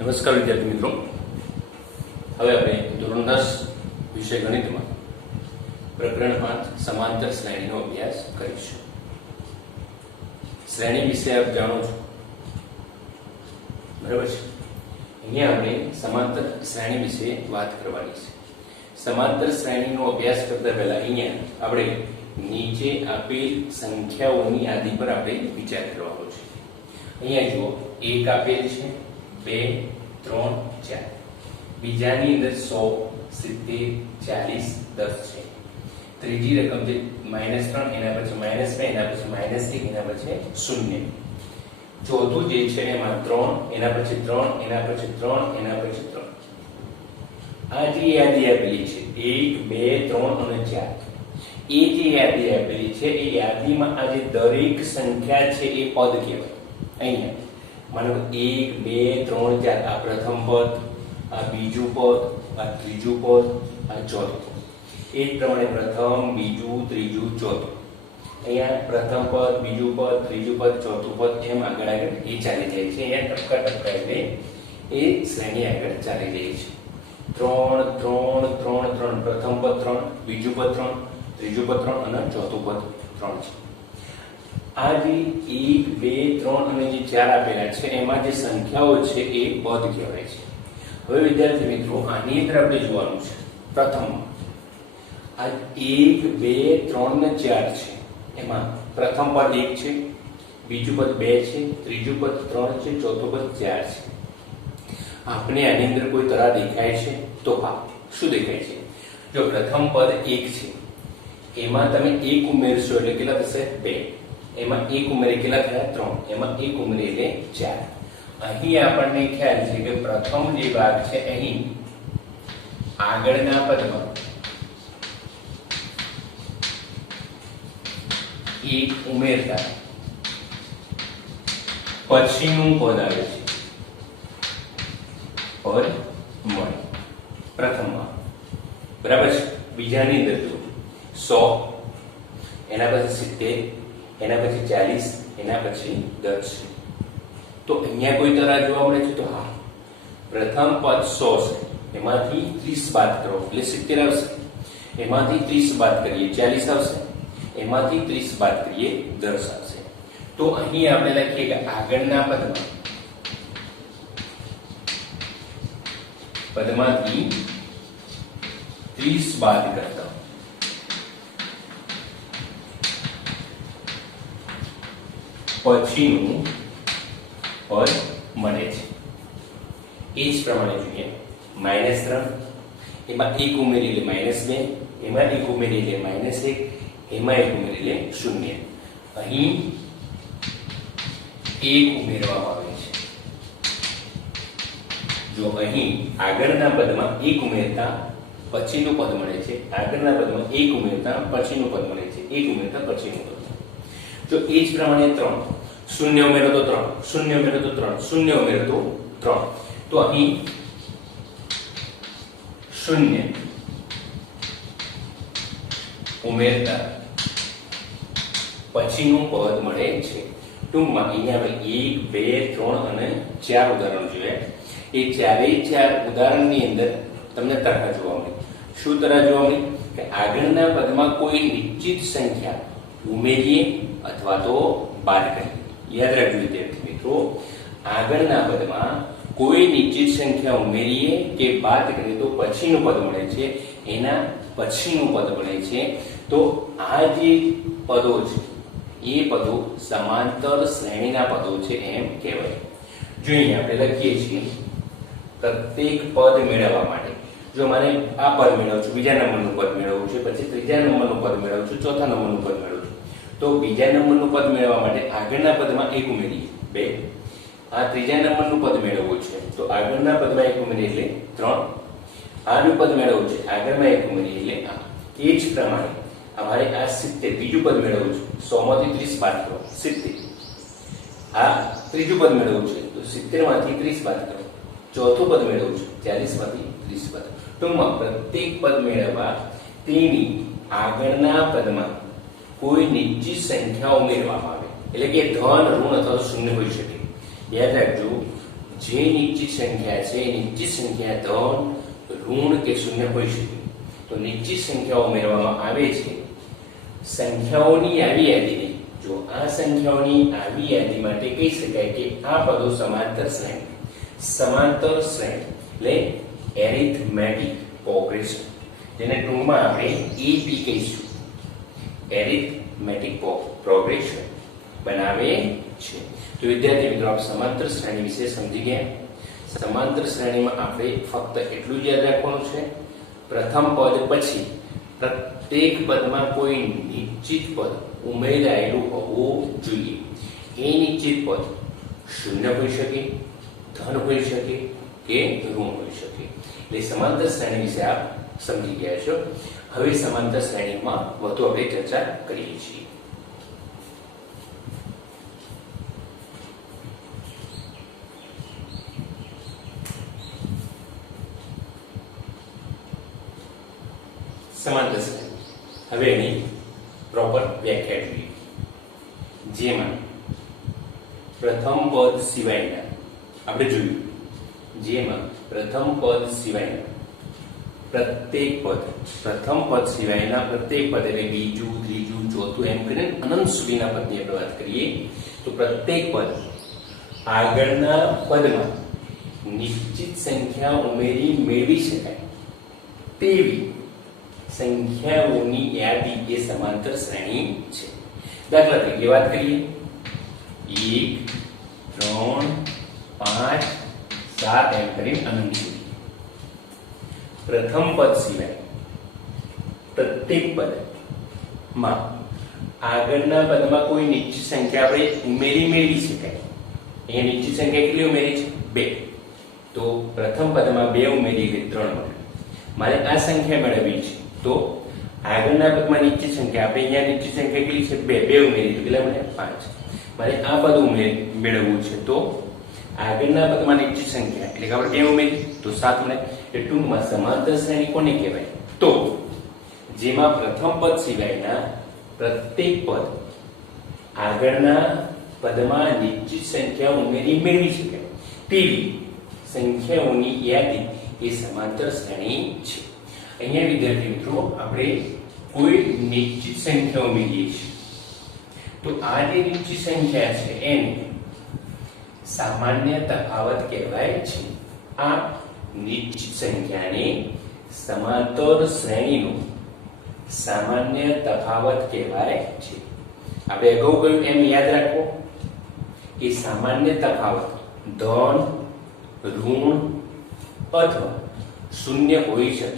નમસ્કાર વિદ્યાર્થી મિત્રો, હવે આપણે ધોરણ 10 વિષય ગણિતમાં પ્રકરણ 5 સમાંતર શ્રેણીનો અભ્યાસ કરીશું. શ્રેણી વિશે આપ જાણો છો, બરાબર છે? અહીંયા આપણે સમાંતર શ્રેણી વિશે વાત કરવાની છે. સમાંતર શ્રેણીનો અભ્યાસ કરતા પહેલા અહીંયા આપણે નીચે આપેલ સંખ્યાઓની યાદી પર આપણે વિચાર કરવાનો છે. અહીંયા જુઓ, 1 આપેલ છે, 2, 3, 4. બીજાની અંદર 100, 70, 40, 10 છે. ત્રીજી રકમ છે -3, એના પછી -2, એના પછી -1, એના પછી 0. ચોથું જે છે એમાં 3, એના પછી 3, એના પછી 3, એના પછી 3. આ જે યાદી આપેલી છે 1, 2, 3 અને 4, એ જે યાદી આપેલી છે એ યાદીમાં આ જે દરેક સંખ્યા છે એ પદ કહેવાય. અહીંયા માનો 1, 2, 3, 4 આ પ્રથમ પદ, આ બીજું પદ, આ ત્રીજું પદ, આ ચોથું પદ. એ જ પ્રમાણે પ્રથમ, બીજું, ત્રીજું, ચોથું. અહીંયા પ્રથમ પદ, બીજું પદ, ત્રીજું પદ, ચોથું પદ એમ આગળ આગળ એ ચાલી જાય છે. અહીંયા ટપકા ટપકા એટલે એ શ્રેણી આગળ ચાલી જાય છે. 3, 3, 3, 3 પ્રથમ પદ 3, બીજું પદ 3, ત્રીજું પદ 3 અને ચોથું પદ 3 છે. આ જે 1, 2, 3 અને જે 4 આપેલા છે એમાં જે સંખ્યાઓ છે એ પદ કહેવાય છે. હવે વિદ્યાર્થી મિત્રો, આની અંદર આપણે જોવાનું છે પ્રથમ આ 1, 2, 3 ને 4 છે. એમાં પ્રથમ પદ 1 છે, બીજું પદ 2 છે, ત્રીજું પદ 3 છે, ચોથું પદ 4 છે. આપણે આની અંદર કોઈ તરા દેખાય છે? તો હા, શું દેખાય છે? જો પ્રથમ પદ 1 છે, એમાં તમે 1 ઉમેરશો એટલે કેટલા થશે? 2. એમાં 1 ઉમેરી કેટલા થયા? 3. એમાં 1 ઉમેરી એટલે 4. અહીં આપણને ખ્યાલ છે કે પ્રથમ જે ભાગ છે અહીં આગળના પદમાં 1 ઉમેરતા પછીનું પદ આવે છે, પદ મળે પ્રથમમાં, બરાબર છે? બીજાની અંદર જો 100, એના પછી 70, એના પછી 40, એના પછી 10 છે. તો અહીંયા કોઈ તરા જોવા મળે છે? તો હા, પ્રથમ પદ 100 છે, એમાંથી 30 બાદ કરો એટલે 70 આવશે. એમાંથી 30 બાદ કરીએ 40 આવશે. એમાંથી 30 બાદ કરીએ 10 આવશે. તો અહીં આપણે લખીએ કે આગળના પદમાંથી 30 બાદ કરતા પછીનું પદ મળે છે. એ જ પ્રમાણે જોઈએ, -3, એમાં 1 ઉમેરી એટલે -2, એમાં 1 ઉમેરી એટલે -1, એમાં 1 ઉમેરી એટલે 0. અહીં 1 ઉમેરવામાં આવે છે. જો અહીં આગળના પદમાં 1 ઉમેરતા પછીનું પદ મળે છે, આગળના પદમાં 1 ઉમેરતા પછીનું પદ મળે છે, 1 ઉમેરતા પછીનું પદ. જો એ જ પ્રમાણે 3, 0 ઉમેરો તો 3, 0 ઉમેરો તો 3, 0 ઉમેરો તો 3. તો અહીં 0 ઉમેરતા પછીનું પદ મળે છે. ટૂંકમાં અહીંયા આપણે 1, 2, 3 અને 4 ઉદાહરણ જોયા. એ ચારેય 4 ઉદાહરણની અંદર તમને તરહ જોવા મળે. શું તરહ જોવા મળે? કે આગળના પદમાં કોઈ નિશ્ચિત સંખ્યા ઉમેરીએ અથવા તો બાદ કરીએ. યાદ રાખજો વિદ્યાર્થી મિત્રો, આગળના પદમાં કોઈ નિશ્ચિત સંખ્યા ઉમેરીએ કે બાદ કરીએ તો પછીનું પદ મળે છે, એના પછીનું પદ મળે છે. તો આ જે પદો છે એ પદો સમાંતર શ્રેણીના પદો છે એમ કહેવાય. જો અહીંયા આપણે લખીએ છીએ પ્રત્યેક પદ મેળવવા માટે, જો મારે આ પદ મેળવું છું, બીજા નંબરનું પદ મેળવવું છે, પછી ત્રીજા નંબરનું પદ મેળવવું છું, ચોથા નંબરનું પદ મેળવવું છું, તો બીજા નંબરનું પદ મેળવવા માટે આગળના પદમાં 1 ઉમેરીએ 2. આ ત્રીજા નંબરનું પદ મેળવવું છે તો આગળના પદમાં 1 ઉમેરીએ એટલે 3. આનું પદ મેળવવું છે, આગળમાં 1 ઉમેરીએ એટલે આ. એ જ પ્રમાણે અમારે આ 70 બીજું પદ મેળવવું છે, 100 માંથી 30 બાદ કરો 70. આ ત્રીજું પદ મેળવવું છે તો 70 માંથી 30 બાદ કરો. ચોથું પદ મેળવવું છે, 40 માંથી 30 બાદ. ટૂંકમાં પ્રત્યેક પદ મેળવવા તેની આગળના પદમાં કોઈ નિશ્ચિત સંખ્યા ઉમેરવામાં આવે, એટલે કે ધન, ઋણ અથવા શૂન્ય હોઈ શકે. યાદ રાખજો, જે નિશ્ચિત સંખ્યા છે એ નિશ્ચિત સંખ્યા ધન, ઋણ કે શૂન્ય હોઈ શકે. તો નિશ્ચિત સંખ્યાઓ ઉમેરવામાં આવે છે. સંખ્યાઓની આવી યાદીને જો આ સંખ્યાઓની આવી યાદી માટે કહી શકાય કે આ પદો સમાંતર શ્રેણી. સમાંતર શ્રેણી એટલે એરિથમેટિક પ્રોગ્રેશન, જેને ટૂંકમાં આપણે એપી કહીશું. એરિથમેટિક પ્રોગ્રેશન બનાવે છે. તો વિદ્યાર્થી મિત્રો, આપ સમાંતર શ્રેણી વિશે સમજી ગયા. સમાંતર શ્રેણીમાં આપણે ફક્ત એટલું જ યાદ રાખવાનું છે, પ્રથમ પદ પછી પ્રત્યેક પદમાં કોઈ નિશ્ચિત પદ ઉમેરાયેલું હોવું જોઈએ. એ નિશ્ચિત પદ શૂન્ય હોઈ શકે, ધન હોઈ શકે કે ઋણ હોઈ શકે. એટલે સમાંતર શ્રેણી વિશે આપ સમજી ગયા છો. હવે સમાંતર શ્રેણીમાં વધુ આપણે ચર્ચા કરીએ છીએ. સમાંતર શ્રેણી, હવે એની પ્રોપર વ્યાખ્યા જોઈએ. જેમાં પ્રથમ પદ સિવાયના આપણે જોયું, જેમાં પ્રથમ પદ સિવાયના પ્રત્યેક પદ, પ્રથમ પદ સિવાયના પ્રત્યેક પદ એટલે બીજું, ત્રીજું, ચોથું એમ કરીને અનંત સુધીના પદની આપણે વાત કરીએ તો પ્રત્યેક પદ આગળના પદમાં નિશ્ચિત સંખ્યા ઉમેરી મેળવી શકાય તેવી સંખ્યાઓની યાદી એ સમાંતર શ્રેણી છે. દાખલા તરીકે વાત કરીએ 1, 3, 5, 7 એમ કરી અનંત સુધી. પ્રથમ પદ સિવાય પ્રત્યેક પદમાં આગળના પદમાં કોઈ નિશ્ચિત સંખ્યા આપણે ઉમેરી મેળવી શકાય. અહીંયા નિશ્ચિત સંખ્યા કેટલી ઉમેરી છે? 2. તો પ્રથમ પદમાં 2 ઉમેરી એટલે 3 મળે. મારે આ સંખ્યા મેળવવી છે તો આગળના પદમાં નિશ્ચિત સંખ્યા, આપણે અહીંયા નિશ્ચિત સંખ્યા કેટલી છે? 2. 2 ઉમેરી તો કેટલા મળે? 5. મારે આ પદ મેળવવું છે તો આગળના પદમાં નિશ્ચિત સંખ્યા એટલે કે આપણે 2 ઉમેરી તો 7 મળે. એટલે ટૂંકમાં સમાંતર શ્રેણી કોને કહેવાય? તો જેમાં પ્રથમ પદ સિવાયના પ્રત્યેક પદ આગળના પદમાં નિશ્ચિત સંખ્યા ઉમેરી મેળવી શકાય તેવી સંખ્યાઓની યાદી એ સમાંતર શ્રેણી છે. અહીંયા વિદ્યાર્થી મિત્રો, આપણે કોઈ નિશ્ચિત સંખ્યા ઉમેરીએ છીએ તો આ જે નિશ્ચિત સંખ્યા છે એને સામાન્ય તફાવત કહેવાય છે. આ નિશ્ચિત સંખ્યાને સમાંતર શ્રેણીનો સામાન્ય તફાવત કહેવાય છે. આપણે અગાઉ કહ્યું એમ યાદ રાખો કે સામાન્ય તફાવત ધન, ઋણ અથવા શૂન્ય હોઈ શકે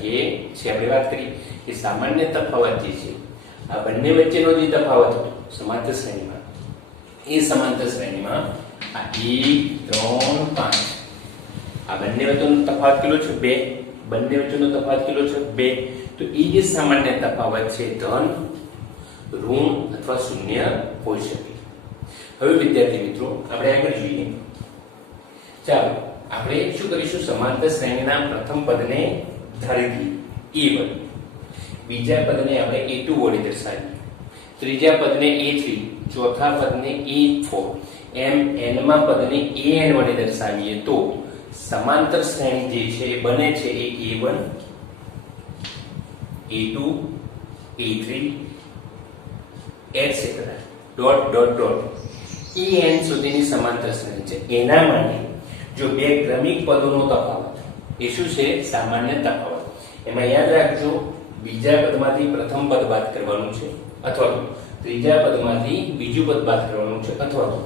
છે. આપણે વાત કરી કે સામાન્ય તફાવત જે છે આ બંને વચ્ચેનો જે તફાવત હતો સમાંતર શ્રેણીમાં, એ સમાંતર શ્રેણીમાં આ 1, 3, 5 આ બંને વચ્ચેનો તફાવત કેટલો છે? 2. બંને વચ્ચેનો તફાવત કેટલો છે? 2. તો એ જે સામાન્ય તફાવત છે ધન, ઋણ અથવા શૂન્ય હોઈ શકે. હવે વિદ્યાર્થી મિત્રો, આપણે આગળ જોઈએ. ચાલો આપણે શું કરીશું? સમાંતર શ્રેણીના પ્રથમ પદને ધારી લઈએ A1, બીજા પદને આપણે A2 વડે દર્શાવીએ, ત્રીજા પદને A3, ચોથા પદને A4 એમ nમા પદને AN વડે દર્શાવીએ તો સમાંતર શ્રેણી જે છે એ બને છે એ A1, A2, A3 etcetera dot dot dot EN સુધીની સમાંતર શ્રેણી છે. એના માટે જો બે ક્રમિક પદોનો તફાવત એ શું છે? સામાન્ય તફાવત. એમાં યાદ રાખજો, બીજા પદમાંથી પ્રથમ પદ બાદ કરવાનું છે અથવા તો ત્રીજા પદમાંથી બીજું પદ બાદ કરવાનું છે અથવા તો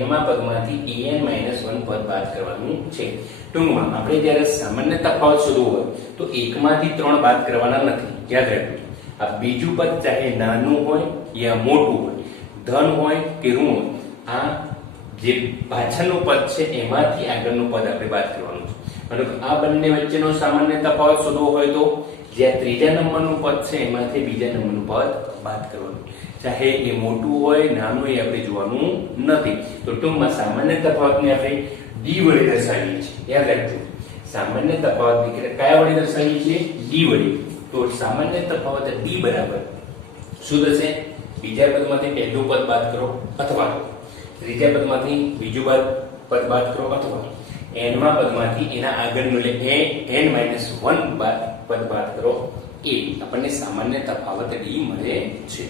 nમા પદમાંથી an - 1 પદ બાદ કરવાનું છે. ટૂંકમાં આપણે જ્યારે સામાન્ય તફાવત શોધવો હોય તો એકમાંથી 3 બાદ કરવાના નથી. યાદ રાખજો, આ બીજું પદ ચાહે નાનું હોય યા મોટું હોય, ધન હોય કે ઋણ હોય, આ જે પાછળનું પદ છે એમાંથી આગળનું પદ આપણે બાદ કરવાનું છે. અને આ બંને વચ્ચેનો સામાન્ય તફાવત શોધવો હોય તો જ્યાં ત્રીજા નંબરનું પદ છે એમાંથી બીજા નંબરનું પદ બાદ કરવાનું. ચાહે એ મોટું હોય નાનું એ આપણે જોવાનું નથી. તો ટૂંકમાં સામાન્ય તફાવતને આપણે d વડે દર્શાવીએ છીએ. યાદ રાખજો, સામાન્ય તફાવતને કયા વડે દર્શાવીએ છીએ? d વડે. તો સામાન્ય તફાવત d બરાબર શું થશે? બીજા પદમાંથી પહેલું પદ બાદ કરો અથવા ત્રીજા પદમાંથી બીજું પદ બાદ કરો અથવા n માં પદમાંથી એના આગળનું એટલે n-1 પદ બાદ કરો a આપણને સામાન્ય તફાવત d મળે છે.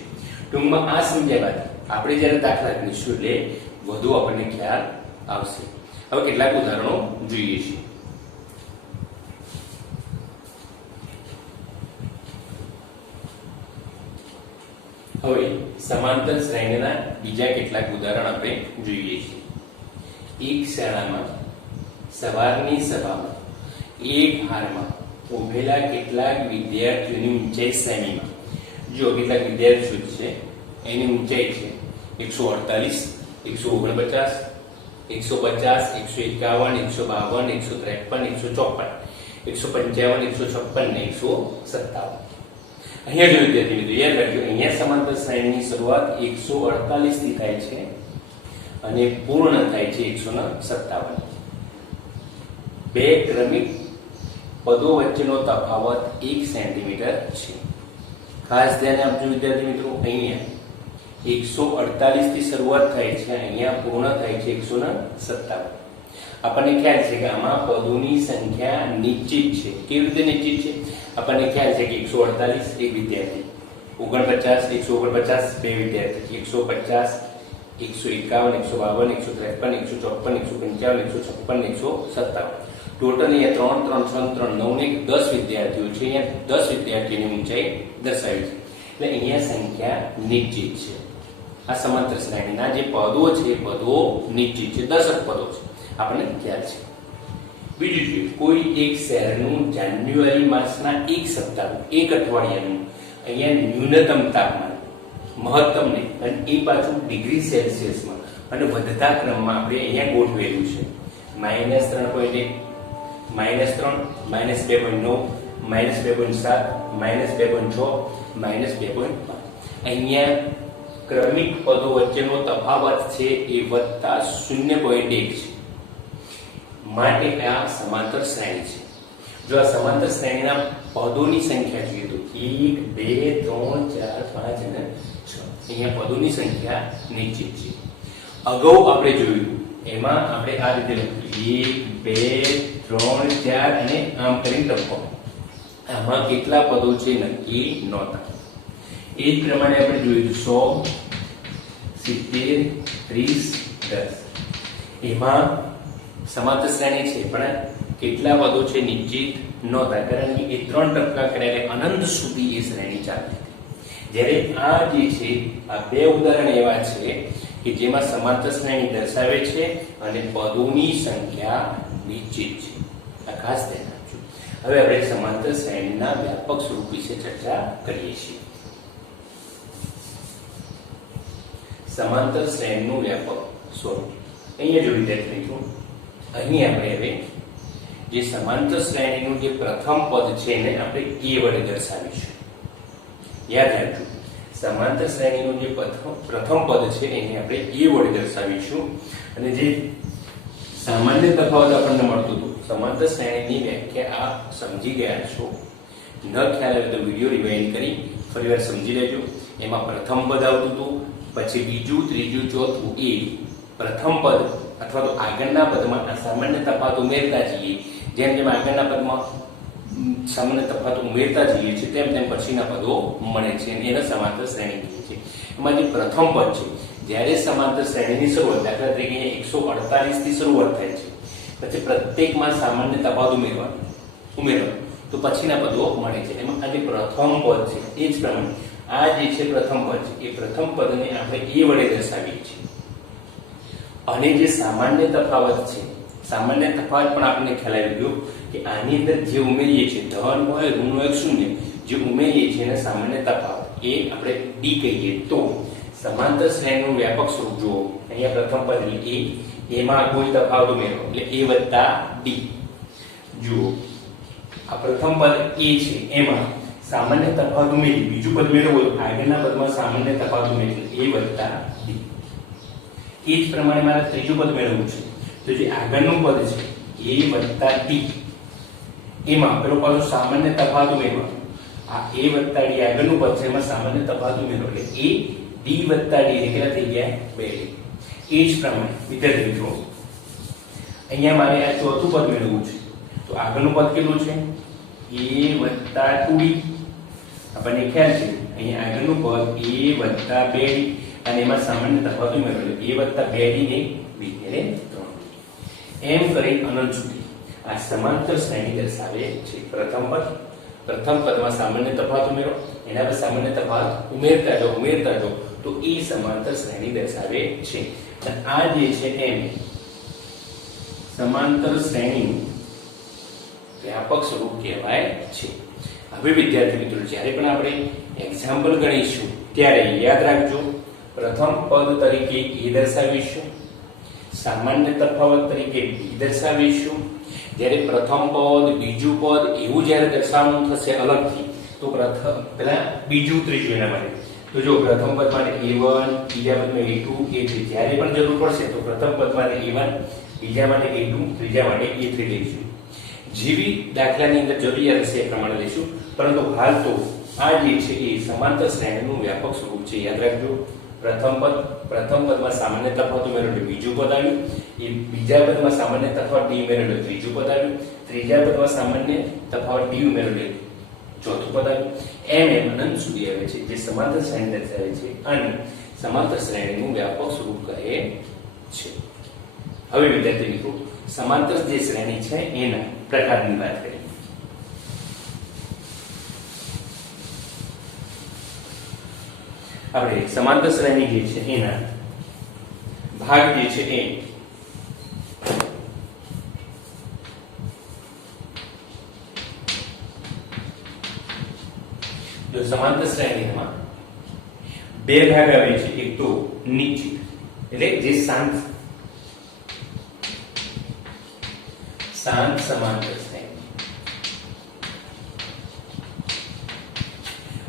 ટૂંકમાં આ સમજ્યા બાદ આપણે જ્યારે દાખલા ગણીશું એટલે વધુ આપણને ખ્યાલ આવશે. હવે કેટલાક ઉદાહરણો જોઈએ છીએ. હવે સમાંતર શ્રેણીના બીજા કેટલાક ઉદાહરણ આપણે જોઈએ છીએ. એક શાળામાં સવારની સભામાં એક હારમાં ઉભેલા કેટલાક વિદ્યાર્થીઓની ઊંચાઈ સેમીમાં. જો કેટલાક વિદ્યાર્થીઓ છે એની ઊંચાઈ છે 148, 149, 150, 151, 152, 153, 154, 155, 156 ને 157. અહીંયા જો વિદ્યાર્થી મિત્રો યાદ રાખજો, અહીંયા સમાંતર શ્રેણીની શરૂઆત 148 થી થાય છે અને પૂર્ણ થાય છે 157. બે ક્રમિક પદો વચ્ચેનો તફાવત 1 સેન્ટીમીટર છે. ખાસ ધ્યાન આપજો વિદ્યાર્થી મિત્રો, અહીંયા 148 થી શરૂઆત થાય છે, અહીંયા પૂર્ણ થાય છે 157. આપણને ખ્યાલ છે કે આમાં પદોની સંખ્યા નિશ્ચિત છે. કેવી રીતે નિશ્ચિત છે? આપણને ખ્યાલ છે કે 148 એક વિદ્યાર્થી, 49 149 બે વિદ્યાર્થી, 150 151 152 153 154 155 156 ટોટલ અહીંયા 3 3 6 3 9 ને 10 વિદ્યાર્થીઓ છે. અહીંયા 10 વિદ્યાર્થીઓની ઊંચાઈ દર્શાવી છે. એટલે અહીંયા સંખ્યા નિશ્ચિત છે. આ સમાંતર શ્રેણીના જે પદો છે પદો નિશ્ચિત છે, દર્શક પદો છે, આપણને ખ્યાલ છે. બીજું જોઈએ, કોઈ એક શહેરનું જાન્યુઆરી માસના એક સપ્તાહનું એક અઠવાડિયાનું અહીંયા ન્યૂનતમ તાપમાન મહત્તમ ને અને એ પાછું ડિગ્રી સેલ્સિયસમાં અને વધતા ક્રમમાં આપણે અહીંયા ગોઠવેલું છે. -3.1, -3, -2.9, -2.7, -2.6, -2.5. અહીંયા ક્રમિક પદો વચ્ચેનો તફાવત છે એ વત્તા 0.1 છે. માટે આ સમાંતર શ્રેણી છે. જો આ સમાંતર શ્રેણીના પદોની સંખ્યા જોઈએ તો 1 2 3 4 5 અને 6. અહીંયા પદોની સંખ્યા નિશ્ચિત છે. અગાઉ આપણે જોયું એમાં આપણે આ રીતે લખ્યું 1 2 3 4 અને આમ કરીને લખો. આમાં કેટલા પદો છે નક્કી નહોતા. એ જ પ્રમાણે આપણે જોયું 100 70 30 10. એમાં સમાંતર શ્રેણી છે પણ કેટલા પદો છે નિશ્ચિત નહોતા, કારણ કે એ 3% કર્યા અનંત સુધી એ શ્રેણી ચાલતી હતી. જ્યારે આ જે છે આ બે ઉદાહરણ એવા છે કે જેમાં સમાંતર શ્રેણી દર્શાવે છે અને પદોની સંખ્યા નિશ્ચિત છે. આ ખાસ ધ્યાન રાખજો. હવે આપણે સમાંતર શ્રેણીના વ્યાપક સ્વરૂપ વિશે ચર્ચા કરીએ છીએ. સમાંતર શ્રેણીનું વ્યાપક સ્વરૂપ અહીંયા જો વિદ્યાર્થી મિત્રો, અહીં આપણે હવે જે સમાંતર શ્રેણીનું જે પ્રથમ પદ છે એને આપણે a વડે દર્શાવીશું. યાદ રાખજો, સમાંતર શ્રેણીનું જે પ્રથમ પદ છે એને આપણે a વડે દર્શાવીશું. અને જે સામાન્ય તફાવત આપણને મળતું હતું, સમાંતર શ્રેણીની વ્યાખ્યા આપ સમજી ગયા છો. ન ખ્યાલ આવે તો વિડીયો રિવાઇન્ડ કરી ફરીવાર સમજી લેજો. એમાં પ્રથમ પદ આવતું હતું, પછી બીજું ત્રીજું ચોથું એ પ્રથમ પદ અથવા તો આગળના પદમાં આ સામાન્ય તફાવત ઉમેરતા જઈએ. જેમ જેમ આગળના પદમાં સામાન્ય તફાવત ઉમેરતા જઈએ છીએ તેમ તેમ પછીના પદો મળે છે અને એને સમાંતર શ્રેણી કહીએ છીએ. એમાં જે પ્રથમ પદ છે, જ્યારે સમાંતર શ્રેણીની શરૂઆત દાખલા તરીકે 148 થી શરૂઆત થાય છે, પછી પ્રત્યેકમાં સામાન્ય તફાવત ઉમેરવાનો તો પછીના પદો મળે છે. એમાં આ જે પ્રથમ પદ છે એ જ પ્રમાણે આ જે છે પ્રથમ પદ છે, એ પ્રથમ પદને આપણે a વડે દર્શાવીએ છીએ. અને જે સામાન્ય તફાવત છે, સામાન્ય તફાવત પણ આપણને ખ્યાલ આવી ગયો કે આની અંદર જે ઉમેરીએ છીએ, ધન હોય ઋણ હોય શૂન્ય, જે ઉમેરીએ છીએ એને સામાન્ય તફાવત એ આપણે d કહીએ. તો સમાંતર શ્રેણીનું વ્યાપક સ્વરૂપ જુઓ, અહીંયા પ્રથમ પદ એટલે a, એમાં કોઈ તફાવત ઉમેરો એટલે a + d. જુઓ આ પ્રથમ પદ a છે, એમાં સામાન્ય તફાવત ઉમેરી બીજું પદ મેળવવું હોય આગળના પદમાં સામાન્ય તફાવત ઉમેરી a + d. એ જ પ્રમાણે મારે ત્રીજું પદ મેળવવું છે, તો જે આગળનું પદ છે a + d, એમાં પેલો પાછો સામાન્ય તફાવત ઉમેરવાનો. આ a + d આગળનું પદ છે, એમાં સામાન્ય તફાવત ઉમેરો એટલે a d + d કેટલા થઈ ગયા 2d. એ જ પ્રમાણે વિદ્યાર્થી મિત્રો અહીંયા મારે આ ચોથું પદ મેળવવું છે, તો આગળનું પદ કેટલું છે? a + 2d. આપણને ખ્યાલ છે અહીંયા આગળનું પદ a + 2d અને એમાં સામાન્ય તફાવત મેળવેલો a + 2d ને b એટલે 3d. એમ કરી અનંત સુધી આ સમાંતર શ્રેણી દર્શાવે છે. પ્રથમ પદમાં સામાન્ય તફાવત ઉમેરો, એના પર સામાન્ય તફાવત ઉમેરતા જાઓ તો એ સમાંતર શ્રેણી દર્શાવે છે. અને આ જે છે એમ સમાંતર શ્રેણી વ્યાપક સ્વરૂપ કહેવાય છે. હવે વિદ્યાર્થી મિત્રો જ્યારે પણ આપણે એક્ઝામ્પલ ગણીશું ત્યારે યાદ રાખજો, પ્રથમ પદ તરીકે a દર્શાવીશું, સામાન્ય તફાવત તરીકે b દર્શાવીશું. જ્યારે પ્રથમ પદ બીજું પદ એવું જ્યારે દર્શાવવાનું થશે અલગથી તો પ્રથમ પહેલા બીજું ત્રીજું એના માટે તો જો પ્રથમ પદ માટે a1, બીજા પદમાં a2, a3 જ્યારે પણ જરૂર પડશે તો પ્રથમ પદ માટે a1, બીજા માટે a2, ત્રીજા માટે a3 લઈશું. જેવી દાખલાની અંદર જરૂરિયાત હશે એ પ્રમાણે લઈશું, પરંતુ હાલ તો આ જે છે એ સમાંતર શ્રેણીનું વ્યાપક સ્વરૂપ છે. યાદ રાખજો, પ્રથમ પદમાં સામાન્ય તફાવત ઉમેરો એટલે બીજું પદ આવ્યું, એ બીજા પદમાં સામાન્ય તફાવત d ઉમેરો એટલે ત્રીજું પદ આવ્યું, ત્રીજા પદમાં સામાન્ય તફાવત d ઉમેરો એટલે ચોથું પદ આવ્યું. એમ અનંત સુધી આવે છે, જે સમાંતર શ્રેણી દર્શાવે છે અને સમાંતર શ્રેણીનું વ્યાપક સ્વરૂપ કહે છે. હવે વિદ્યાર્થી મિત્રો સમાંતર જે શ્રેણી છે એના પ્રકારની વાત કરીએ. આપણે સમાંતર શ્રેણી જે છે એના ભાગ જે છે એ જો સમાંતર શ્રેણીમાં બે ભાગ આવે છે, એક તો નિશ્ચિત એટલે જે શાંત સમાંતર શ્રેણી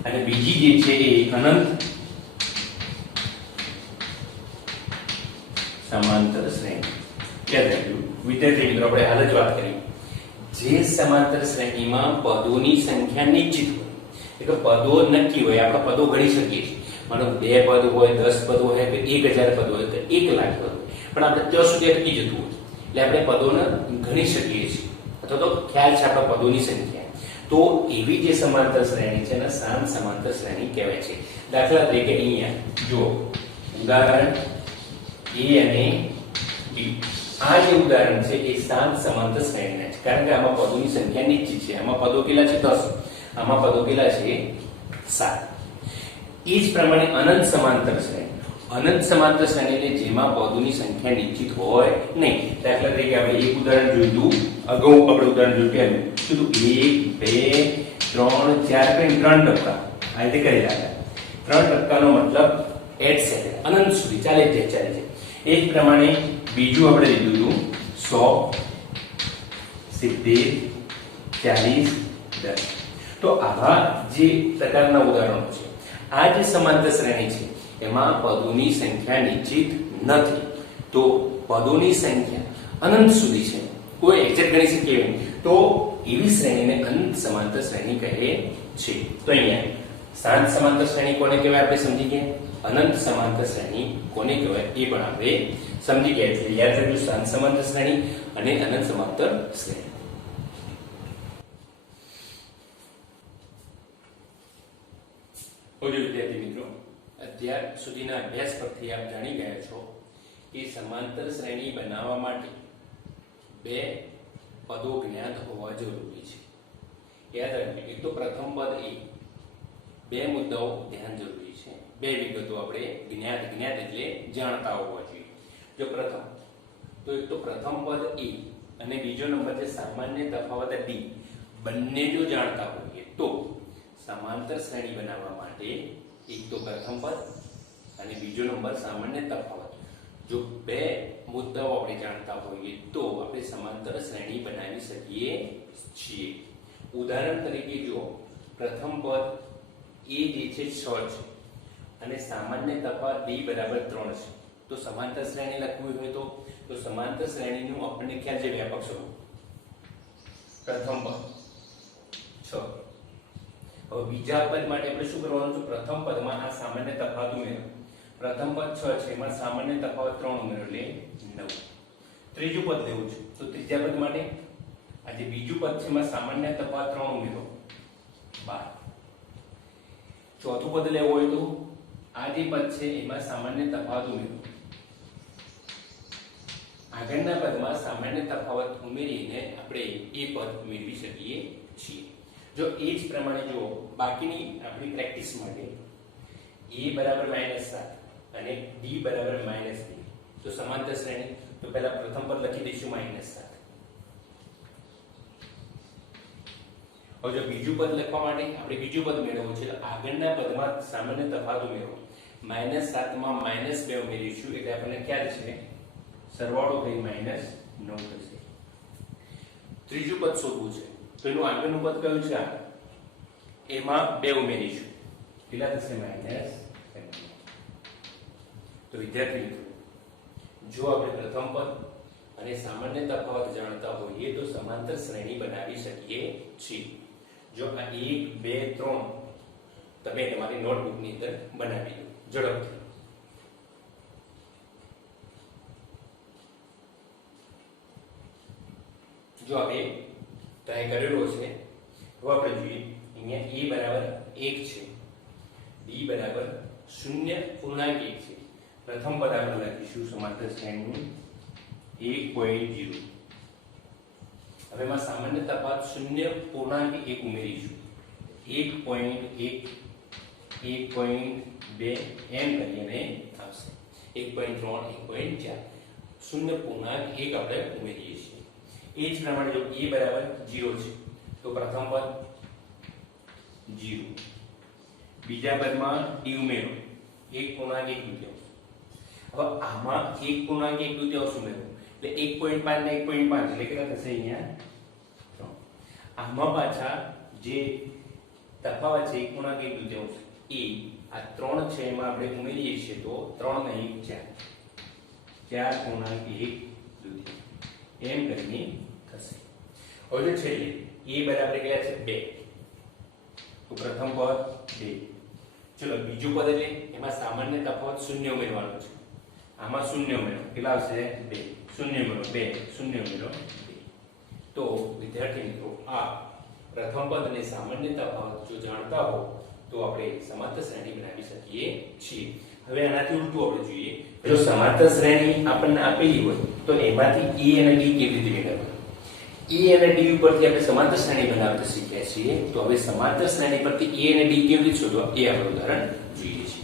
અને બીજી જે છે એ અનંત સમાંતર શ્રેણી. યાદ રાખજો વિદ્યાર્થી મિત્રો, આપણે હાલ જ વાત કરી જે સમાંતર શ્રેણીમાં પદોની સંખ્યા નિશ્ચિત હોય એટલે પદો નક્કી હોય, આપણે પદો ગણી શકીએ છીએ. માનો 2 પદ હોય, 10 પદ હોય કે 1000 પદ હોય કે 1 લાખ પદ હોય, પણ આપણે ત્યાં સુધી અટકી જતું હોય એટલે આપણે પદોને ગણી શકીએ છીએ અથવા તો ખ્યાલ છે આપણા પદોની સંખ્યા. તો એવી જે સમાંતર શ્રેણી છે એને શાંત સમાંતર શ્રેણી કહેવાય છે. દાખલા તરીકે અહીંયા જુઓ ઉદાહરણ a અને b. આ જે ઉદાહરણ છે એ શાંત સમાંતર શ્રેણીના છે, કારણ કે આમાં પદોની સંખ્યા નિશ્ચિત છે. આમાં પદો કેટલા છે? 10. આમાં પદો કેટલા છે? 7. એ જ પ્રમાણે અનંત સમાંતર શ્રેણી એટલે જેમાં પદોની સંખ્યા નિશ્ચિત હોય નહીં. દાખલા તરીકે આપણે એક ઉદાહરણ જોયું, અગાઉ આપણે ઉદાહરણ જોયું કીધું 1, 2, 3, 4 3% આ રીતે કરી રહ્યા. 3% નો મતલબ etc. અનંત સુધી ચાલે છે. એ જ પ્રમાણે બીજું આપણે લીધું 100, 70, 40, 10. તો આવા જે પ્રકારના ઉદાહરણો છે, આ જે સમાંતર શ્રેણી છે એમાં પદોની સંખ્યા નિશ્ચિત નથી. તો પદોની સંખ્યા અનંત સુધી છે, કોઈ એક્ઝેક્ટ ગણી શકીએ નહીં, તો એવી શ્રેણીને અનંત સમાંતર શ્રેણી કહે છે. તો અહીંયા શાંત સમાંતર શ્રેણી કોને કહેવાય આપણે સમજી ગયા, અનંત સમાંતર શ્રેણી કોને કહેવાય એ પણ આપણે સમજી ગયા. એટલે યાદ રાખજો શાંત સમાંતર શ્રેણી અને અનંત સમાંતર શ્રેણી. વિદ્યાર્થી મિત્રો, અત્યાર સુધીના અભ્યાસ પરથી આપ જાણી ગયા છો કે સમાંતર શ્રેણી બનાવવા માટે બે પદો જ્ઞાત હોવા જરૂરી છે. યાદ રાખજો, એક તો પ્રથમ પદ એ બે મુદ્દાઓ ધ્યાન જરૂરી છે, બે વિગતો આપણે જ્ઞાત એટલે જાણતા હોવા જોઈએ. જો પ્રથમ તો એક તો પ્રથમ પદ એ અને બીજો નંબર છે સામાન્ય તફાવત d, બંને જો જાણતા હોઈએ તો સમાંતર શ્રેણી બનાવવા માટે એક તો પ્રથમ પદ અને બીજો નંબર સામાન્ય તફાવત, જો બે મુદ્દાઓ આપણે જાણતા હોઈએ તો આપણે સમાંતર શ્રેણી બનાવી શકીએ છીએ. ઉદાહરણ તરીકે જો પ્રથમ પદ એ જે છે 6 છે અને સામાન્ય તફાવત d બરાબર 3 છે, તો સમાંતર શ્રેણી લખવી હોય તો સમાંતર શ્રેણીનું આપણને ખ્યાલ છે વ્યાપક સ્વરૂપ. પ્રથમ પદ 6. હવે બીજા પદ માટે આપણે શું કરવાનું છે, પ્રથમ પદમાં આ સામાન્ય તફાવત ઉમેરો. પ્રથમ પદ 6 છે, એમાં સામાન્ય તફાવત 3 ઉમેરો એટલે 9. ત્રીજું પદ લેવું છે તો ત્રીજા પદ માટે આ જે બીજું પદ છે એમાં સામાન્ય તફાવત 3 ઉમેરો 12. ચોથું પદ લેવું હોય તો આ જે પદ છે એમાં સામાન્ય તફાવત ઉમેરો. આગળના પદમાં સામાન્ય તફાવત ઉમેરીને આપણે એ પદ મેળવી શકીએ છીએ. જો એ જ પ્રમાણે જો બાકીની આપણી પ્રેક્ટિસ માટે a બરાબર -7 અને d બરાબર -2 તો સમાંતર શ્રેણી. તો પહેલા પ્રથમ પદ લખી દઈશું -7. હવે જો બીજું પદ લખવા માટે આપણે બીજું પદ મેળવવું છે તો આગળના પદમાં સામાન્ય તફાવત ઉમેરો. -7 માં -2 ઉમેરીશું એટલે આપણને ખ્યાલ છે સરવાળો થઈ -9 થશે. ત્રીજું પદ શોધવું છે તો એનું આગળનું પદ કયું છે આ એમાં 2 ઉમેરીશું કેટલા થશે -7. તો વિદ્યાર્થી મિત્રો જો આપણે પ્રથમ પદ અને સામાન્ય તફાવત જાણતા હોઈએ તો સમાંતર શ્રેણી બનાવી શકીએ છીએ. જો આ 1 2 3 તમે તમારી નોટબુક ની અંદર બનાવી લો ઝડપથી. જો આપણે ટ્રાય કરેલો છે તો આપણે જોઈએ અહીંયા a બરાબર 1 છે, b બરાબર 0.1 છે. પ્રથમ પદ આપણે લખીશું સમાંતર શ્રેણીનું 1.0. હવે માં સામાન્ય તફાવત 0.1 ઉમેરીશું 1.1 1.2 એમ કરીને આવશે 1.3 1.4 0.1 આપણે ઉમેરીએ છીએ. એ જ પ્રમાણે જો a બરાબર 0 છે તો પ્રથમ પદ 0, બીજા પદમાં d ઉમેરો 1.1. હવે આમાં 1.1 ઉમેરો એટલે 1.5 ને 1.5 એટલે કેટલા થશે અહીંયા 3. આમાં પાછા જે તફાવત છે 1.1 એ આ 3 છે એમાં આપણે ઉમેરીએ છીએ તો 3 ને 1 4.1 એમ કરીને થશે. હવે જો છેલ્લે a બરાબર કેટલા છે 2 તો પ્રથમ પદ 2. ચલો બીજું પદ એટલે એમાં સામાન્ય તફાવત 0 ઉમેરવાનો છે. આમાં 0 ઉમેરો કેટલા આવશે 2 0 ઉમેરો 2 0 ઉમેરો 2. તો વિદ્યાર્થી મિત્રો આ પ્રથમ પદ અને સામાન્ય તફાવત જો જાણતા હો તો આપણે સમાંતર શ્રેણી બનાવી શકીએ છીએ. હવે આનાથી ઉલટું આપણે જોઈએ જો સમાંતર શ્રેણી આપણને આપેલી હોય તો એમાંથી a અને d કેવી રીતે મેળવવા. a અને d ઉપરથી આપણે સમાંતર શ્રેણી બનાવતા શીખ્યા છીએ. તો હવે સમાંતર શ્રેણી પરથી a અને d કેવી રીતે શોધવા એ આપણે ઉદાહરણ જોઈએ છીએ.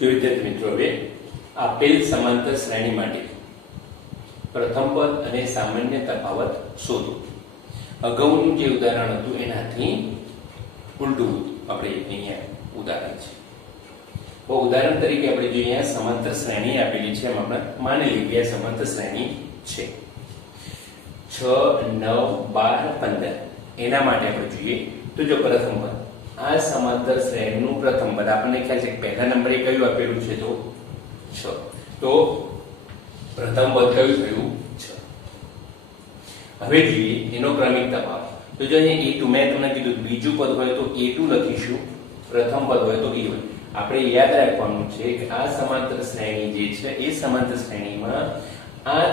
જો વિદ્યાર્થી મિત્રો હવે આપેલ સમાંતર શ્રેણી માટે પ્રથમ પદ અને સામાન્ય તફાવત શોધો. અગાઉનું જે ઉદાહરણ હતું એનાથી ઉલટું આપણે અહીંયા ઉદાહરણ છે. તો ઉદાહરણ તરીકે આપણે જોઈએ અહીંયા સમાંતર શ્રેણી આપેલી છે. એમાં આપણે માની લઈએ કે આ સમાંતર શ્રેણી છે 6 9 12 15. એના માટે આપણે જોઈએ તો જો પ્રથમ પદ આ સમાંતર શ્રેણીનું પ્રથમ પદ આપણને ખ્યાલ છે કે પહેલા નંબરે કયું આપેલું છે તો 6. તો પ્રથમ પદ કયું થયું 6. હવે જોઈએ એનો ક્રમિક તફાવત. તો જો અહીંયા a2 મેં તમને કીધું બીજું પદ હોય તો a2 લખીશું, પ્રથમ પદ હોય તો a1. આપણે યાદ રાખવાનું છે કે આ સમાંતર શ્રેણી જે છે એ સમાંતર શ્રેણીમાં આ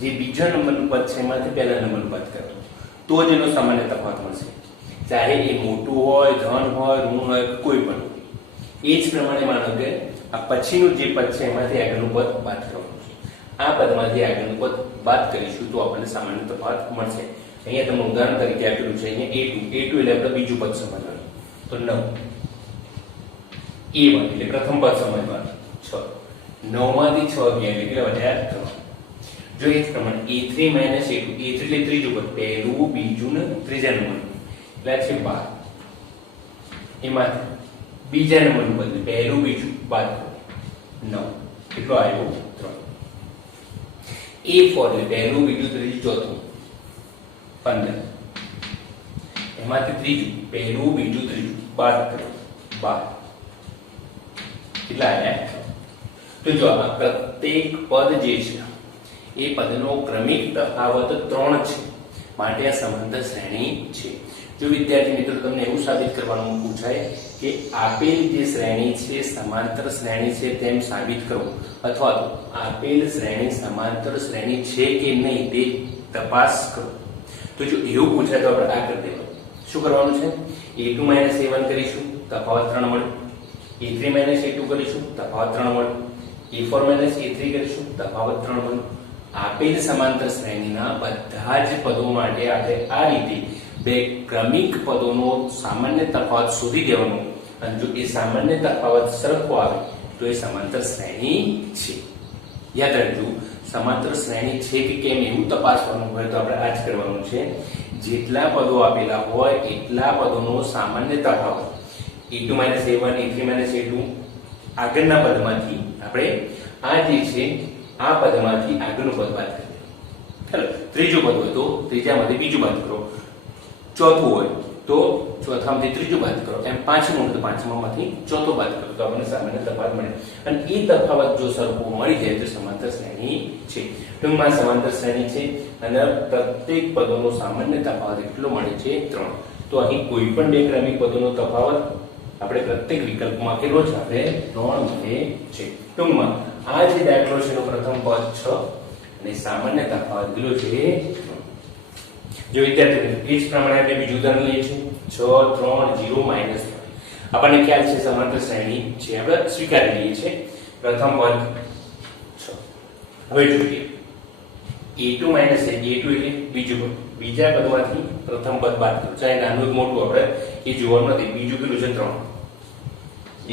જે બીજા નંબરનું પદ છે એમાંથી પહેલા નંબરનું પદ કરવું તો જ એનો સામાન્ય તફાવત મળશે. ચાહે એ મોટું હોય, ધન હોય, ઋણ હોય, કોઈ પણ. એ જ પ્રમાણે માનો કે આ પછીનું જે પદ છે એમાંથી આગળનું પદ બાદ કરવાનું છે. આ પદમાંથી આગળનું પદ બાદ કરીશું તો આપણને સામાન્ય તફાવત મળશે. અહીંયા તમને ઉદાહરણ તરીકે આપેલું છે અહીંયા a2 એટલે આપણે બીજું પદ સમજવાનું તો 9. a1 એટલે પ્રથમ પદ સમજવાનું 6. 9 માંથી 6 ગયા એટલે કેટલા વધ્યા 3. જો એ જ પ્રમાણે a3 a2 a3 એટલે ત્રીજું પદ, પહેલું બીજું ને ત્રીજા નંબરનું એટલે છે 12. એમાં બીજા નંબરનું પદ પહેલું બીજું બાદ 9 કેટલો આવ્યો 3. a4 એટલે પહેલું બીજું ત્રીજું ચોથું 15. એમાંથી ત્રીજું પહેલું બીજું ત્રીજું બાદ કરો 12 કેટલા આવ્યા. તો જો આ પ્રત્યેક પદ જે છે એ પદનો ક્રમિક તફાવત 3 છે માટે આ સમાંતર શ્રેણી છે. જો વિદ્યાર્થી મિત્રો તમને એવું સાબિત કરવાનું પૂછાય કે આપેલ જે શ્રેણી છે સમાંતર શ્રેણી છે તેમ સાબિત કરવું, અથવા તો આપેલ શ્રેણી સમાંતર શ્રેણી છે કે નહીં તે તપાસ કરો, તો જો એવું પૂછાય તો આપણે આ કરી દેવાનું. શું કરવાનું છે? a2 a1 કરીશું, તફાવત 3 મળે. a3 a2 કરીશું, તફાવત 3 મળે. a4 a3 કરીશું, તફાવત 3 મળે. આપેલ સમાંતર શ્રેણીના બધા જ પદો માટે આપણે આ રીતે બે ક્રમિક પદોનો સામાન્ય તફાવત શોધી દેવાનો, અને જો એ સામાન્ય તફાવત સરખો આવે તો એ સમાંતર શ્રેણી છે. યાદ રાખજો, સમાંતર શ્રેણી છે કે કેમ એવું તપાસવાનું હોય તો આપણે આ જ કરવાનું છે. જેટલા પદો આપેલા હોય એટલા પદોનો સામાન્ય તફાવત a2 a1 a3 a2 આગળના પદમાંથી આપણે આ જે છે આ પદમાંથી આગળનું પદ બાદ કરીએ. ચાલો, ત્રીજું પદ હોય તો ત્રીજામાંથી બીજું બાદ કરો, ચોથું હોય તો ચોથામાંથી ત્રીજું બાદ કરો, એમ પાંચમું હોય તો પાંચમામાંથી ચોથું બાદ કરો, તો આપણને સામાન્ય તફાવત મળે. અને એ તફાવત જો સરખો મળી જાય તો સમાંતર શ્રેણી છે. ટૂંકમાં સમાંતર શ્રેણી છે અને પ્રત્યેક પદોનો સામાન્ય તફાવત એટલો મળે છે 3. તો અહીં કોઈ પણ બે ક્રમિક પદોનો તફાવત આપણે પ્રત્યેક વિકલ્પમાં કેટલો છે? આપણે 3 મળે છે. ટૂંકમાં આ જે દાખલો છે એનો પ્રથમ પદ 6 અને સામાન્ય તફાવત કેટલો છે? 3. જો વિદ્યાર્થી એ જ પ્રમાણે આપણે બીજું ઉદાહરણ લઈએ છીએ 6 3 0 -3. આપણને ખ્યાલ છે સમાંતર શ્રેણી છે, આપણે સ્વીકારી લઈએ છીએ. પ્રથમ પદ 6. હવે જોઈએ a2 a2 એટલે બીજું પદ, બીજા પદમાંથી પ્રથમ પદ બાદ કરો, ચાહે નાનું કે મોટું આપણે એ જોવાનું નથી. બીજું કેટલું છે? 3.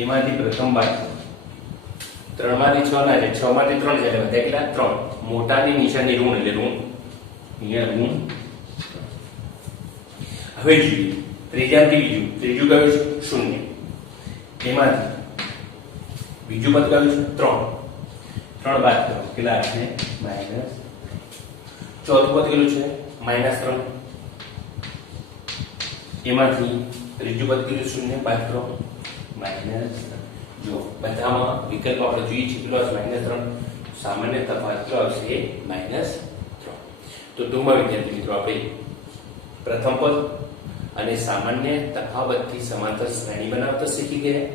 એમાંથી પ્રથમ બાદ કરો. 3 માંથી 6 ના જાય, 6 માંથી 3 જાય, એટલે કેટલા? 3. મોટાની નિશાની ઋણ એટલે ઋણ, અહીંયા ઋણ. હવે જોઈએ ત્રીજામાંથી બીજું કયું છે? 0. એમાંથી બીજું પદ કયું છે? 3. 3 બાદ કરો, કેટલા છે? માઈનસ. ચોથું પદ કેટલું છે? -3. એમાંથી ત્રીજું પદ કેટલું? 0 બાદ કરો, માઈનસ. જો બધામાં વિકલ્પ આપણે જોઈએ છે કેટલો છે? -3. સામાન્ય તફાવત કેટલો આવશે? -3. તો ટૂંકમાં વિદ્યાર્થી મિત્રો આપણે પ્રથમ પદ અને સામાન્ય તફાવતથી સમાંતર શ્રેણી બનાવતા શીખી ગયા.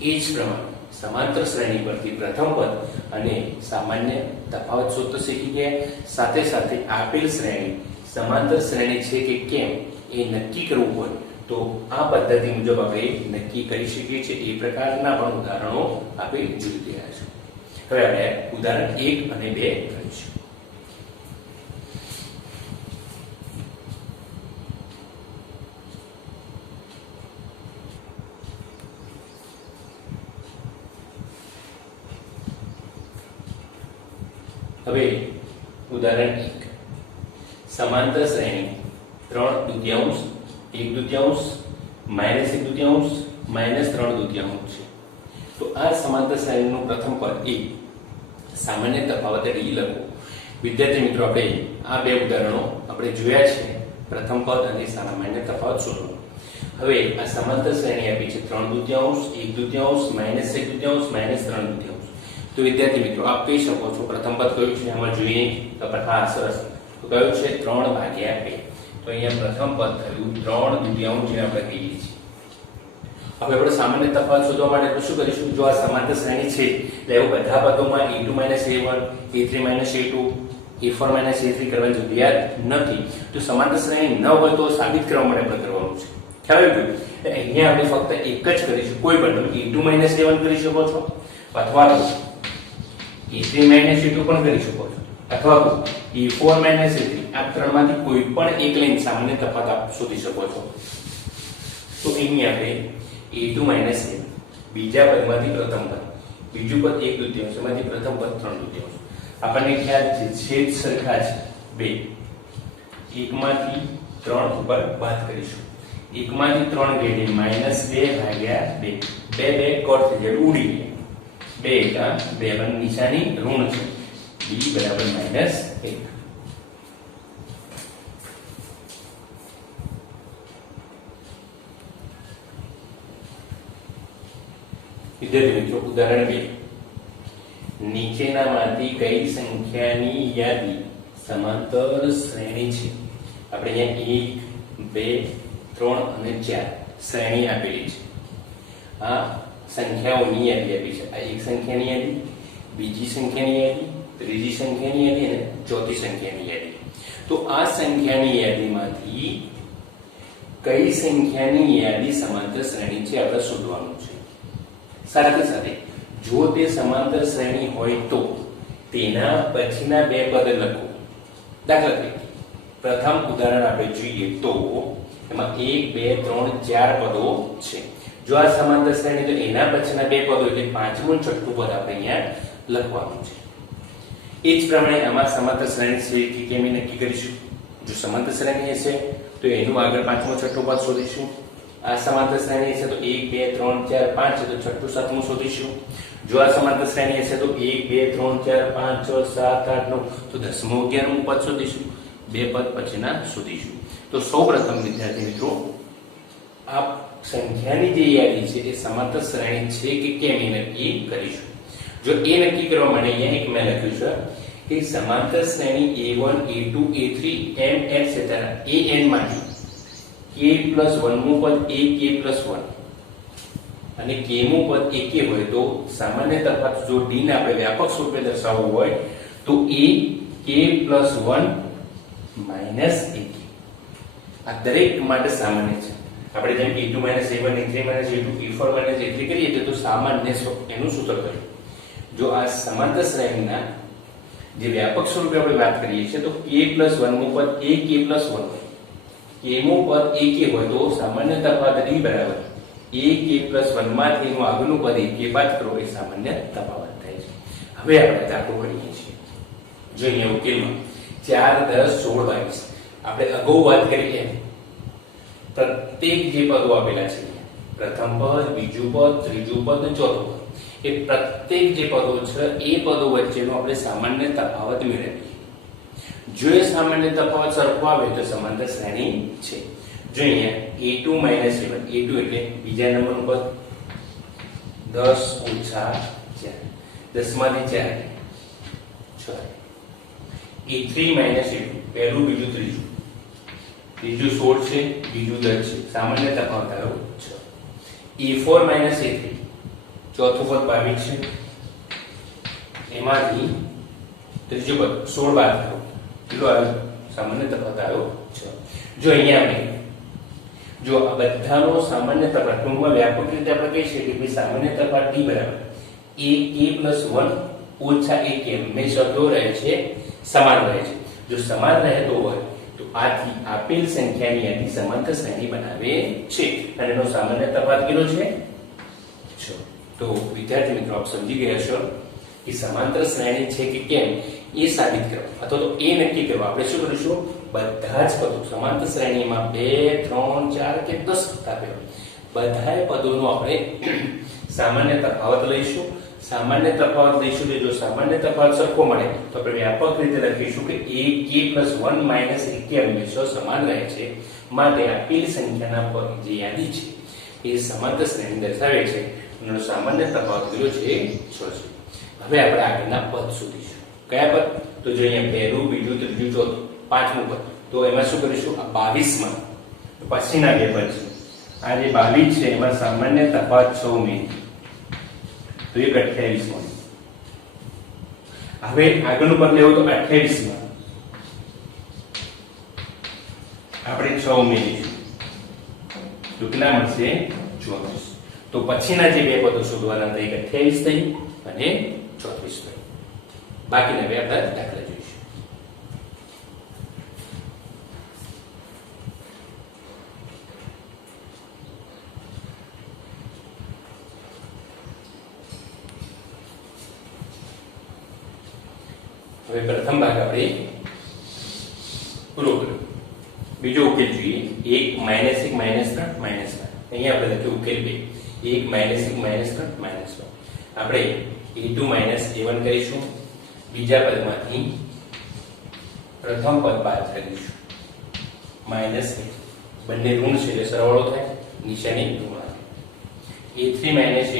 એ જ પ્રમાણે સમાંતર શ્રેણી પરથી પ્રથમ પદ અને સામાન્ય તફાવત શોધતા શીખી ગયા. સાથે સાથે આપેલ શ્રેણી સમાંતર શ્રેણી છે કે કેમ એ નક્કી કરવું હોય તો આ પદ્ધતિ મુજબ આપણે નક્કી કરી શકીએ છીએ. એ પ્રકારના પણ ઉદાહરણો આપણે જોઈ રહ્યા છીએ. હવે આપણે ઉદાહરણ 1 અને 2 કરીશું. હવે ઉદાહરણ 1. સમાંતર શ્રેણી 3/2 1/2 -1/2 -3/2 છે. તો આ સમાંતર શ્રેણીનું પ્રથમ પદ એ સામાન્ય તફાવત એટલે લખો. વિદ્યાર્થી મિત્રો આપણે આ બે ઉદાહરણો આપણે જોયા છે, પ્રથમ પદ અને સામાન્ય તફાવત શોધો. હવે આ સમાંતર શ્રેણી આપી છે 3/2 1/2 -1/2 -3/2. તો વિદ્યાર્થી મિત્રો આપ કહી શકો છો પ્રથમ પદ કયું છે? આમાં જોઈએ તો હા, સરસ. તો કયું છે? 3/2. તો અહીંયા પ્રથમ પદ થયું 3/2 જે આપણે કહીએ છીએ. હવે આપણે સામાન્ય તફાવત શોધવા માટે તો શું કરીશું? જો આ સમાંતર શ્રેણી છે એટલે એવું બધા પદોમાં a2 a1 a3 a2 a4 a3 કરવાની જરૂરિયાત નથી. જો સમાંતર શ્રેણી ન હોય તો સાબિત કરવા માટે આપણે કરવાનું છે. ખ્યાલ આવ્યો? અહીંયા આપણે ફક્ત એક જ કરીશું. કોઈ પણ a2 a1 કરી શકો છો, અથવા તો a3 a2 પણ કરી શકો છો, અથવા તો a4 a3. આ ત્રણમાંથી કોઈ પણ એક લઈને સામાન્ય તફાવત શોધી શકો છો. તો અહીં આપણે a2 a બીજા પદમાંથી પ્રથમ પદ, બીજું પદ 1/2, એમાંથી પ્રથમ પદ 3/2. આપણને ખ્યાલ છે છેદ સરખા છે બે, એકમાંથી 3 ઉપર બાદ કરીશું. એકમાંથી 3 ગઈ -2/2, 2 કટ થઈ જાય, ઉડી ગયા. 2 1 2 નિશાની ઋણ છે, b બરાબર -1. વિદ્યાર્થી મિત્રો ઉદાહરણ 2. નીચેનામાંથી કઈ સંખ્યાની યાદી સમાંતર શ્રેણી છે? આપણે અહીંયા 1 2 3 અને 4 શ્રેણી આપેલી છે. આ સંખ્યાઓની યાદી આપી છે. આ એક સંખ્યાની યાદી, બીજી સંખ્યાની યાદી, ત્રીજી સંખ્યાની યાદી અને ચોથી સંખ્યાની યાદી. તો આ સંખ્યાની યાદીમાંથી કઈ સંખ્યાની યાદી સમાંતર શ્રેણી છે આપણે શોધવાનું છે. સાથે સાથે જો તે સમાંતર શ્રેણી હોય તો તેના પછીના બે પદ લખો. દાખલા તરીકે પ્રથમ ઉદાહરણ આપણે જોઈએ તો એમાં 1 2 3 4 પદો છે. જો આ સમાંતર શ્રેણી તો એના પછીના બે પદો એટલે પાંચમું અને છઠ્ઠું પદ આપણે અહીંયા લખવાનું છે. એ જ પ્રમાણે આમાં સમાંતર શ્રેણી છે કે કેમ એ નક્કી કરીશું. જો સમાંતર શ્રેણી હશે તો એનું આગળ પાંચમું છઠ્ઠું પદ શોધીશું. આ સમાંતર શ્રેણી હશે તો 1 2 3 4 5 છે તો છઠ્ઠું સાતમું શોધીશું. જો આ સમાંતર શ્રેણી હશે તો 1 2 3 4 5 6 7 8 9 તો 10મું 11મું પદ શોધીશું. બે પદ પછીના શોધીશું. તો સૌપ્રથમ વિદ્યાર્થી મિત્રો આ સંખ્યાની જે યાદી છે એ સમાંતર શ્રેણી છે કે કેમ એ નક્કી કરીશું. જો એ નક્કી કરવા માટે અહીંયા એક મેં લખ્યું છે કે સમાંતર શ્રેણી A1 A2 A3 M etc an માંથી k + 1 મું પદ ak+1 અને k મું પદ ak હોય તો સામાન્ય તફાવત જો d ને આપણે વ્યાપક સ્વરૂપે દર્શાવવું હોય તો ak+1 - ak. આ દરેક માટે સામાન્ય છે. આપણે જેમ a2 - a1 a3 - a2 a4 - a3 કરીએ તો સામાન્ય એનું સૂત્ર કર્યું. જો આ સમાંતર શ્રેણીના જે વ્યાપક સ્વરૂપે આપણે વાત કરીએ છીએ તો k+1 મું પદ ak+1 હોય, k મું પદ ak હોય તો સામાન્ય તફાવત d બરાબર ak+1 માંથી એનું આગળનું પદ ak બાદ કરો એ સામાન્ય તફાવત થાય છે. હવે આપણે દાખલો કરીએ છીએ. જો અહીંયા ઉકેલમાં 4 10 16 22 આપણે અગાઉ વાત કરી એમ પ્રત્યેક જે પદો આપેલા છે પ્રથમ પદ, બીજું પદ, ત્રીજું પદ અને ચોથું પદ એ પ્રત્યેક જે પદો છે એ પદો વચ્ચેનો આપણે સામાન્ય તફાવત મેળવીએ. જો એ સામાન્ય તફાવત સરખો આવે તો સમાંતર શ્રેણી છે. જો અહીંયા a2 - a1 a2 એટલે બીજા નંબરનું પદ 10 - 4 10 માંથી 4 6 a3 - a2 પહેલું બીજું ત્રીજું 16 છે, બીજું 10 છે, સામાન્ય તફાવત આવ્યો 6 a4 - a3 ચોથું પદ 22 છે, એમાંથી ત્રીજું પદ 16 બાદ કરો કેટલું આવ્યું સામાન્ય તફાવત આવ્યો 6. જો અહીંયા આપણે જો આ બધાનો સામાન્ય તફાવત ટૂંકમાં વ્યાપક રીતે આપણે કહી શકીએ કે સામાન્ય તફાવત d બરાબર ak+1 - ak હંમેશા કેવો રહે છે સમાન રહે છે. જો સમાન રહેતો હોય તો આથી આપેલ સંખ્યાની યાદી સમાંતર શ્રેણી બનાવે છે અને એનો સામાન્ય તફાવત કેટલો છે 6. તો વિદ્યાર્થી મિત્રો આપ સમજી ગયા છો કે સમાંતર શ્રેણી છે કે કેમ એ સાબિત કરવા અથવા તો એ નક્કી કરવા આપણે શું કરીશું બધા જ પદો સમાંતર શ્રેણીમાં 2 3 4 કે 10 આપેલા બધાય પદોનો આપણે સામાન્ય તફાવત લઈશું. સામાન્ય તફાવત લઈશું તો જો સામાન્ય તફાવત સરખો મળે તો આપણે વ્યાપક રીતે લખીશું કે ak+1 - ak હંમેશા સમાન રહે છે. માટે આપેલ સંખ્યાના પદ જે યાદી છે એ સમાંતર શ્રેણી દર્શાવે છે. એનો સામાન્ય તફાવત કેટલો છે 6 છે. હવે આપણે આગળના પદ શોધીશું. કયા પદ? તો જો અહીંયા પહેલું, બીજું, ત્રીજું, ચોથું, પાંચમું પદ. તો એમાં શું કરીશું આ 22 માં પછીના બે પદ છે. આ જે 22 છે એમાં સામાન્ય તફાવત 6 ઉમેરી તો એક 28 મળે. હવે આગળનું પદ લેવું તો 28 માં આપણે 6 ઉમેરીશું તો કેટલા મળશે 24. તો પછીના જે બે પદો શોધવાના હતા એક 28 થઈ અને 34 થઈ. બાકીના બે આપણે દાખલા જોઈશું. હવે પ્રથમ ભાગ આપણે પૂરો કર્યો. બીજો ઉકેલ જોઈએ 1 - 1 - 3 - 5. અહીંયા આપણે લખ્યું ઉકેલ 2 1 - 1 - 3 - 5. આપણે a2 - a1 કરીશું. બીજા પદમાંથી પ્રથમ પદ બાદ કરીશું -1 બંને ઋણ છે એટલે સરવાળો થાય નિશાની ઋણ આવે. a3 - a2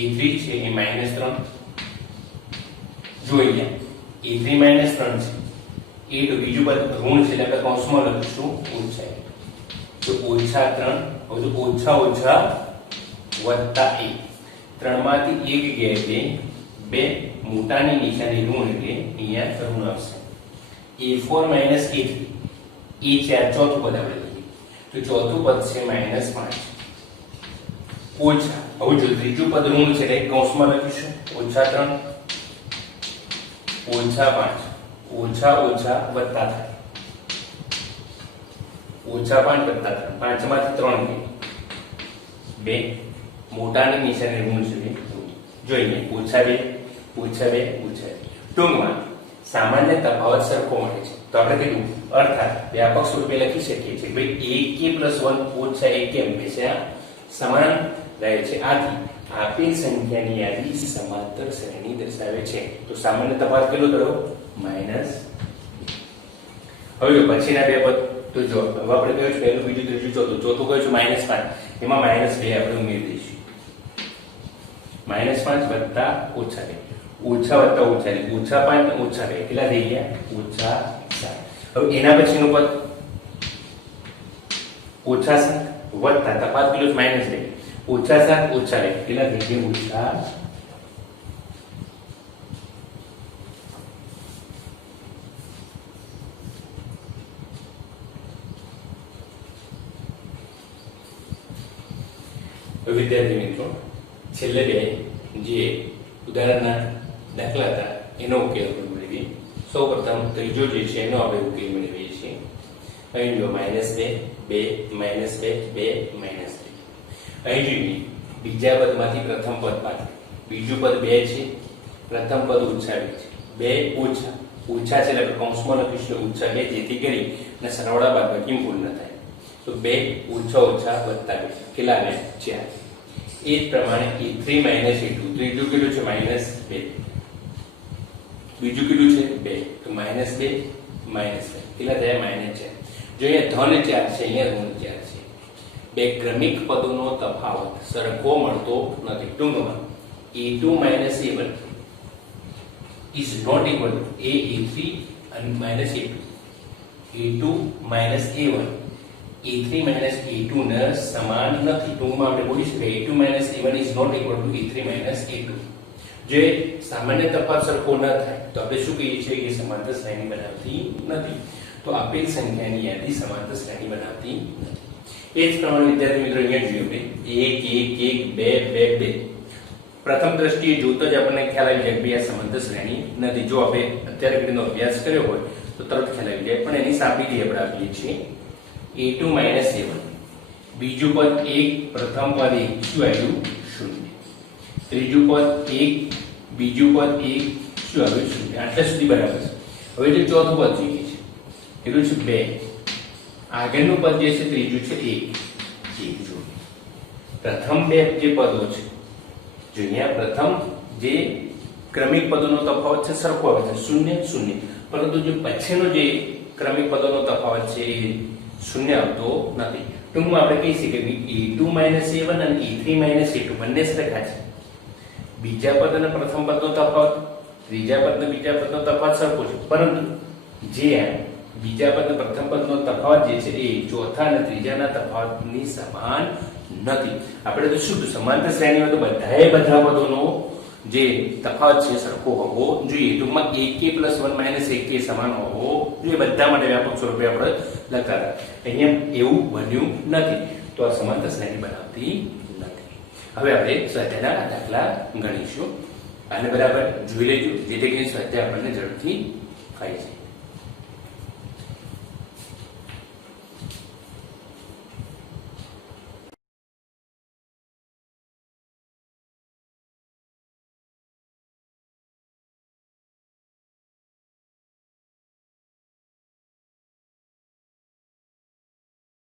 a3 છે એ -3 જો અહીંયા a3 - 3 છે a2 બીજું પદ ઋણ છે એટલે આપણે કૌંસમાં લખીશું ઊંચાઈ તો -3 હવે તો ઓછા ઓછા વત્તા 1 3 માંથી 1 ગયા એટલે 2 મોટાની નિશાની ઋણ એટલે અહીંયા ઋણ આવશે a4 a3 એ છે આ ચોથું પદ આપણે લઈએ તો ચોથું પદ છે -5 ઓછા હવે જો ત્રીજું પદ ઋણ છે એટલે કૌંસમાં લખીશું -3 -5 ઓછા ઓછા વત્તા થાય -5 વત્તા 3 પાંચમાંથી 3 ગઈ 2 મોટાની નિશાની ઋણ છે જોઈએ -2 -2 ટૂંકમાં સામાન્ય તફાવત સરખો મળે છે તો આપણે કીધું અર્થાત વ્યાપક સ્વરૂપે લખી શકીએ છીએ ભાઈ ak + 1 - 1 હંમેશા સમાન રહે છે આથી આપેલ સંખ્યાની યાદી સમાંતર શ્રેણી દર્શાવે છે તો સામાન્ય તફાવત કેટલો થયો -2 હવે પછીના બે પદ તો જો હવે આપણે કયો છે પહેલું બીજું ત્રીજું ચોથું ચોથું કયો છે -5 એમાં -2 આપણે ઉમેરી દઈશું -5 વત્તા -2 ઓછા વત્તા ઓછા એટલે -5 ઓછા 2 કેટલા થઈ ગયા -7 હવે એના પછીનું પદ -7 વત્તા તફાવત કેટલો છે -2 -7 -2 કેટલા થઈ ગયા વિદ્યાર્થી મિત્રો છેલ્લે બે જે ઉદાહરણના દાખલા હતા એનો ઉકેલ આપણે મેળવીએ સૌપ્રથમ ત્રીજો જે છે એનો આપણે ઉકેલ મેળવીએ છીએ અહીં જો -2 2 -2 2 -2 અહીં જોઈએ બીજા પદમાંથી પ્રથમ પદ બાદ બીજું પદ 2 છે પ્રથમ પદ ઓછા 2 છે 2 ઓછા છે એટલે કૌંસમાં લખીશું ઓછા 2 જેથી કરી અને સરવાળા બાદબાકી ભૂલ ન થાય તો 2 ઓછા ઓછા વત્તા 2 કેટલા આવે 4 એ જ પ્રમાણે a3 - a2 ત્રીજું કેટલું છે -2 બીજું કેટલું છે 2 તો -2 કેટલા થયા -4 જો અહીંયા ધન 4 છે અહીંયા ઋણ 4 છે બે ક્રમિક પદોનો તફાવત સરખો મળતો નથી ટૂંકમાં a2 - a1 is not equal to a3 and -a2 a2 - a1 a3 - a2 ને સમાન નથી ટૂંકમાં આપણે બોલી શકીએ a2 - a1 is not equal to a3 - a2 જે સામાન્ય તફાવત સરખો ન થાય તો આપણે શું કહીએ છીએ કે સમાંતર શ્રેણી બનાવતી નથી તો આપેલ સંખ્યાની યાદી સમાંતર શ્રેણી બનાવતી નથી એ જ પ્રમાણે વિદ્યાર્થી મિત્રો અહીંયા જોઈએ આપણે 1 1 1 2 2 2 પ્રથમ દ્રષ્ટિએ જોતા જ આપણને ખ્યાલ આવી જાય કે આ સમાંતર શ્રેણી નથી જો આપણે અત્યારે ઘડીનો અભ્યાસ કર્યો હોય તો તરત ખ્યાલ આવી જાય પણ એની સાબિતી આપણે આપીએ છીએ a2 - a1 બીજું પદ 1 પ્રથમ પદ 1 શું આવ્યું 0 ત્રીજું પદ 1 બીજું પદ 1 શું આવ્યું 0 આટલા સુધી બરાબર છે હવે જે ચોથું પદ જોઈએ છે કેટલું છે 2 આગળનું પદ જે છે ત્રીજું છે 1 જો પ્રથમ બે જે પદો છે જો અહીંયા પ્રથમ જે ક્રમિક પદોનો તફાવત છે સરખો આવે છે 0 0 પરંતુ જે પછીનો જે ક્રમિક પદોનો તફાવત છે એ 0 આવતો નથી ટૂંકમાં આપણે કહી શકીએ કે a2 - a1 અને a3 - a2 બંને સરખા છે બીજા પદ અને પ્રથમ પદનો તફાવત ત્રીજા પદ અને બીજા પદનો તફાવત સરખો છે પરંતુ જે બીજા પદ અને પ્રથમ પદનો તફાવત જે છે એ ચોથા અને ત્રીજાના તફાવતની સમાન નથી આપણે તો શું સમાંતર શ્રેણીમાં તો બધા પદોનો જે તફાવત છે સરખો હોવો જોઈએ ટૂંકમાં ak + 1 - ak સમાન હોવો જોઈએ બધા માટે વ્યાપક સ્વરૂપે આપણે લખતા અહીંયા એવું બન્યું નથી તો આ સમાંતર શ્રેણી બનાવતી નથી હવે આપણે સ્વાધ્યાયના દાખલા ગણીશું આને બરાબર જોઈ લેજો જેથી કરીને સ્વાધ્યાય આપણને ઝડપથી થાય છે